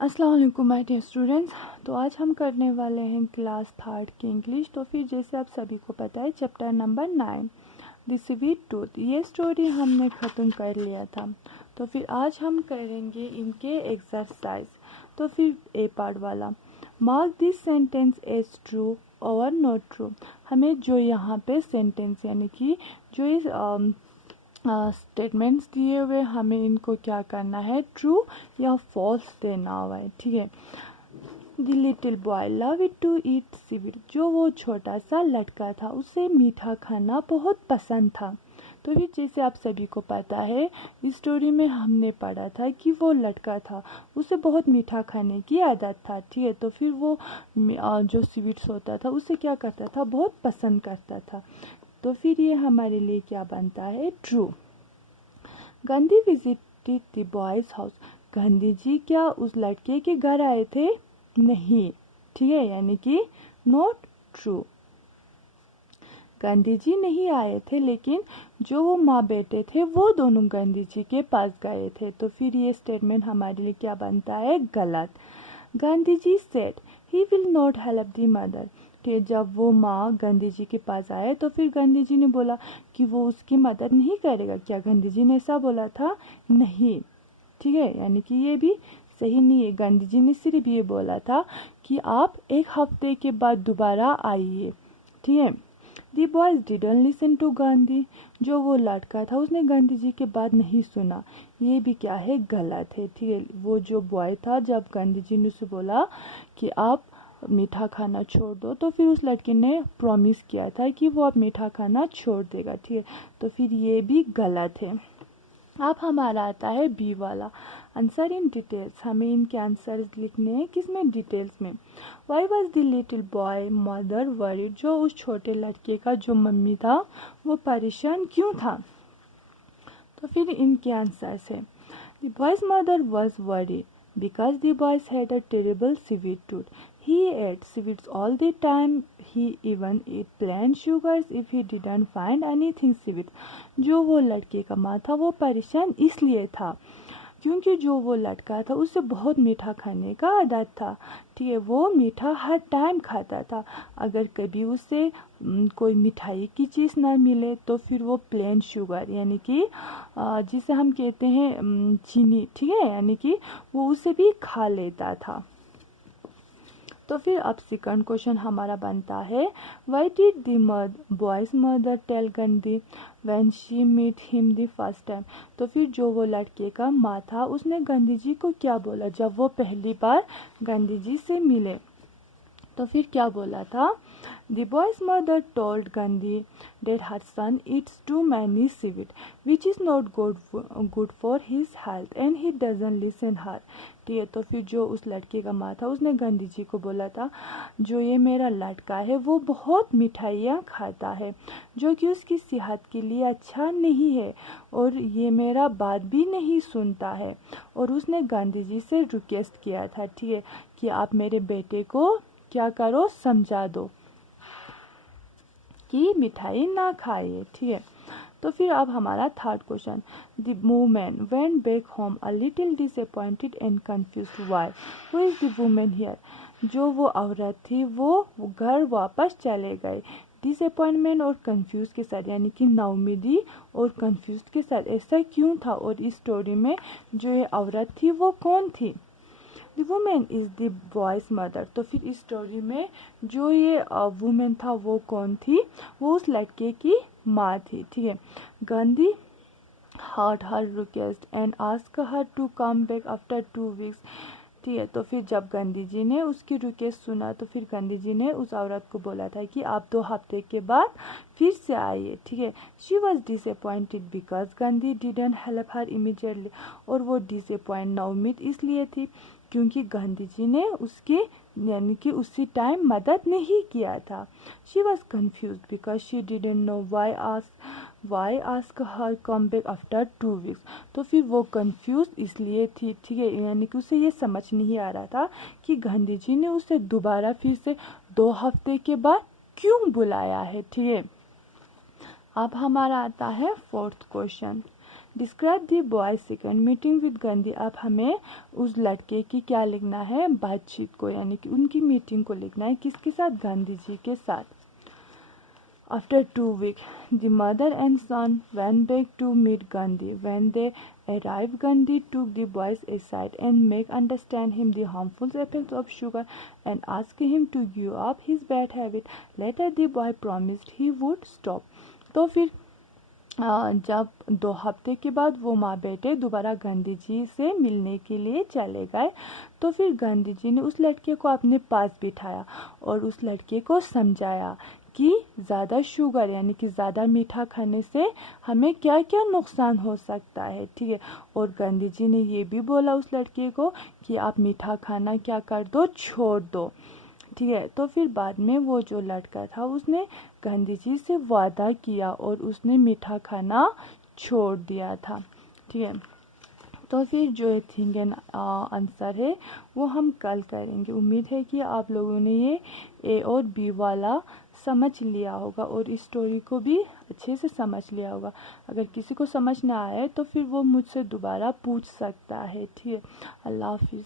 अस्सलाम वालेकुम my dear students. तो आज हम करने वाले हैं क्लास 3 की इंग्लिश। तो फिर जैसे आप सभी को पता है chapter number 9 the sweet tooth, ये स्टोरी हमने ख़त्म कर लिया था। तो फिर आज हम करेंगे इनके एक्सरसाइज। तो फिर ए पार्ट वाला, mark this sentence as true और नॉट ट्रू। हमें जो यहाँ पे सेंटेंस यानी कि जो इस स्टेटमेंट्स दिए हुए हमें इनको क्या करना है, ट्रू या फॉल्स देना हुआ है। ठीक है। The little boy love it to eat sweet, जो वो छोटा सा लड़का था उसे मीठा खाना बहुत पसंद था। तो फिर जैसे आप सभी को पता है इस स्टोरी में हमने पढ़ा था कि वो लड़का था उसे बहुत मीठा खाने की आदत था। ठीक है। तो फिर वो जो स्वीट्स होता था उसे क्या करता था, बहुत पसंद करता था। तो फिर ये हमारे लिए क्या बनता है, true. Gandhi visited the boys house, Gandhi ji क्या उस लड़के के घर आए थे? नहीं। ठीक है, यानी कि नॉट ट्रू। गांधी जी नहीं आए थे, लेकिन जो वो माँ बेटे थे वो दोनों गांधी जी के पास गए थे। तो फिर ये स्टेटमेंट हमारे लिए क्या बनता है, गलत। Gandhi ji said he will not help the mother, कि जब वो माँ गांधी जी के पास आए तो फिर गांधी जी ने बोला कि वो उसकी मदद नहीं करेगा। क्या गांधी जी ने ऐसा बोला था? नहीं। ठीक है, यानी कि ये भी सही नहीं है। गांधी जी ने सिर्फ ये बोला था कि आप एक हफ्ते के बाद दोबारा आइए। ठीक है। The boys didn't listen to Gandhi, जो वो लड़का था उसने गांधी जी के बात नहीं सुना। ये भी क्या है, गलत है। ठीक है। वो जो बॉय था जब गांधी जी ने उसे बोला कि आप मीठा खाना छोड़ दो, तो फिर उस लड़के ने प्रॉमिस किया था कि वो अब मीठा खाना छोड़ देगा। ठीक है। तो फिर ये भी गलत है। अब हमारा आता है बी वाला, आंसर इन डिटेल्स। हमें इनके आंसर्स लिखने हैं, किसमें, डिटेल्स में। Why was the little boy mother worried, जो उस छोटे लड़के का जो मम्मी था वो परेशान क्यों था? तो फिर इनके आंसर्स है, the boy's mother was worried because the boys had a terrible sweet tooth. He ate sweets all the time. He even ate plain sugars if he didn't find anything sweet. जो वो लड़के का माँ था वो परेशान इसलिए था क्योंकि जो वो लड़का था उसे बहुत मीठा खाने का आदत था। ठीक है। वो मीठा हर टाइम खाता था। अगर कभी उसे कोई मिठाई की चीज़ ना मिले तो फिर वो प्लेन शुगर यानी कि जिसे हम कहते हैं चीनी, ठीक है, यानी कि वो उसे भी खा लेता था। तो फिर अब सेकंड क्वेश्चन हमारा बनता है, why did the boy's mother tell Gandhi when she meet him the first time. तो फिर जो वो लड़के का माँ था उसने गांधी जी को क्या बोला जब वो पहली बार गांधी जी से मिले? तो फिर क्या बोला था, the boy's mother told Gandhi that her son eats too many sweets, which is not good for his health and he doesn't listen her. ठीक है। तो फिर जो उस लड़के का माँ था उसने गांधी जी को बोला था, जो ये मेरा लड़का है वो बहुत मिठाइयाँ खाता है जो कि उसकी सेहत के लिए अच्छा नहीं है और ये मेरा बात भी नहीं सुनता है। और उसने गांधी जी से रिक्वेस्ट किया था, ठीक है, कि आप मेरे बेटे को क्या करो, समझा दो कि मिठाई ना खाए। ठीक है। तो फिर अब हमारा third question, the women went back home a little disappointed and confused, why, who is the women here. जो वो औरत थी वो घर वापस चले गए डिसअपॉइंटमेंट और कंफ्यूज के साथ, यानी कि नाउमीदी और कंफ्यूज के साथ। ऐसा क्यों था और इस स्टोरी में जो ये औरत थी वो कौन थी? The women is the boy's mother. तो फिर इस स्टोरी में जो ये वुमेन था वो कौन थी? वो उस लड़के की माँ थी। ठीक है। Gandhi heard her request and asked her to come back after 2 weeks. ठीक है। तो फिर जब गांधी जी ने उसकी रिक्वेस्ट सुना तो फिर गांधी जी ने उस औरत को बोला था कि आप 2 हफ्ते के बाद फिर से आइए। ठीक है। She was disappointed because Gandhi didn't help her immediately. और वो डिसअपॉइंट नाउमीद इसलिए थी क्योंकि गांधी जी ने उसके यानी कि उसी टाइम मदद नहीं किया था। She was confuse because she didn't know why ask her come back after 2 weeks। तो फिर वो कंफ्यूज इसलिए थी, ठीक है, यानी कि उसे ये समझ नहीं आ रहा था कि गांधी जी ने उसे दोबारा फिर से 2 हफ्ते के बाद क्यों बुलाया है। ठीक है। अब हमारा आता है fourth question, describe the boy second meeting with Gandhi. अब हमें उस लड़के की क्या लिखना है, बातचीत को, यानी कि उनकी मीटिंग को लिखना है, किसके साथ, गांधी जी के साथ। After 2 weeks, the mother and son went back to meet Gandhi. When they arrived, Gandhi took the boys aside and made understand him the harmful effects of sugar and asked him to give up his bad habit. Later, the boy promised he would stop. तो फिर जब 2 हफ्ते के बाद वो माँ बेटे दोबारा गांधी जी से मिलने के लिए चले गए, तो फिर गांधी जी ने उस लड़के को अपने पास बिठाया और उस लड़के को समझाया कि ज़्यादा शुगर यानी कि ज़्यादा मीठा खाने से हमें क्या क्या नुकसान हो सकता है, ठीक है। और गांधी जी ने ये भी बोला उस लड़के को कि आप मीठा खाना क्या कर दो, छोड़ दो, ठीक है। तो फिर बाद में वो जो लड़का था उसने गांधी जी से वादा किया और उसने मीठा खाना छोड़ दिया था, ठीक है। तो फिर जो थिंग एंड आंसर है वो हम कल करेंगे। उम्मीद है कि आप लोगों ने ये ए और बी वाला समझ लिया होगा और इस स्टोरी को भी अच्छे से समझ लिया होगा। अगर किसी को समझ ना आए तो फिर वो मुझसे दोबारा पूछ सकता है, ठीक है। अल्लाह हाफिज़।